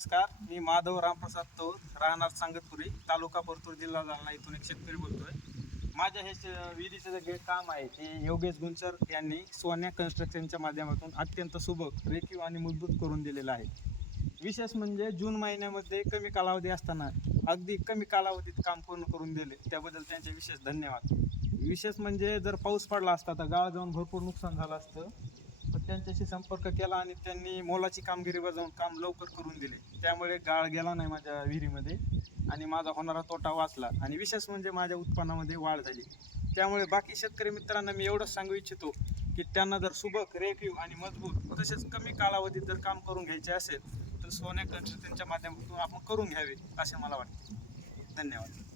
नमस्कार, मी माधव रामप्रसाद तौर, राहणार सांगतपुरी, तालुका परतूर, जिल्हा जालना. इथून एक शेतकरी बोलतोय. माझ्या हे विहिरीचं जे काम आहे ते योगेश गुंचर यांनी सोन्या कन्स्ट्रक्शनच्या माध्यमातून अत्यंत सुबक, रेखीव आणि मजबूत करून दिलेलं आहे. विशेष म्हणजे जून महिन्यामध्ये कमी कालावधी असताना अगदी कमी कालावधीत काम पूर्ण करून दिले, त्याबद्दल त्यांचे विशेष धन्यवाद. विशेष म्हणजे जर पाऊस पडला असता तर गावात जाऊन भरपूर नुकसान झालं असतं, पण त्यांच्याशी संपर्क केला आणि त्यांनी मोलाची कामगिरी बजावून काम लवकर करून दिले. त्यामुळे गाळ गेला नाही माझ्या विहिरीमध्ये आणि माझा होणारा तोटा वाचला आणि विशेष म्हणजे माझ्या उत्पन्नामध्ये वाढ झाली. त्यामुळे बाकी शेतकरी मित्रांना मी एवढंच सांगू इच्छितो की त्यांना जर सुबक, रेखीव आणि मजबूत तसेच कमी कालावधीत जर काम करून घ्यायचे असेल तर सोन्या कन्स्ट्रक्शनच्या माध्यमातून आपण करून घ्यावे असे मला वाटते. धन्यवाद.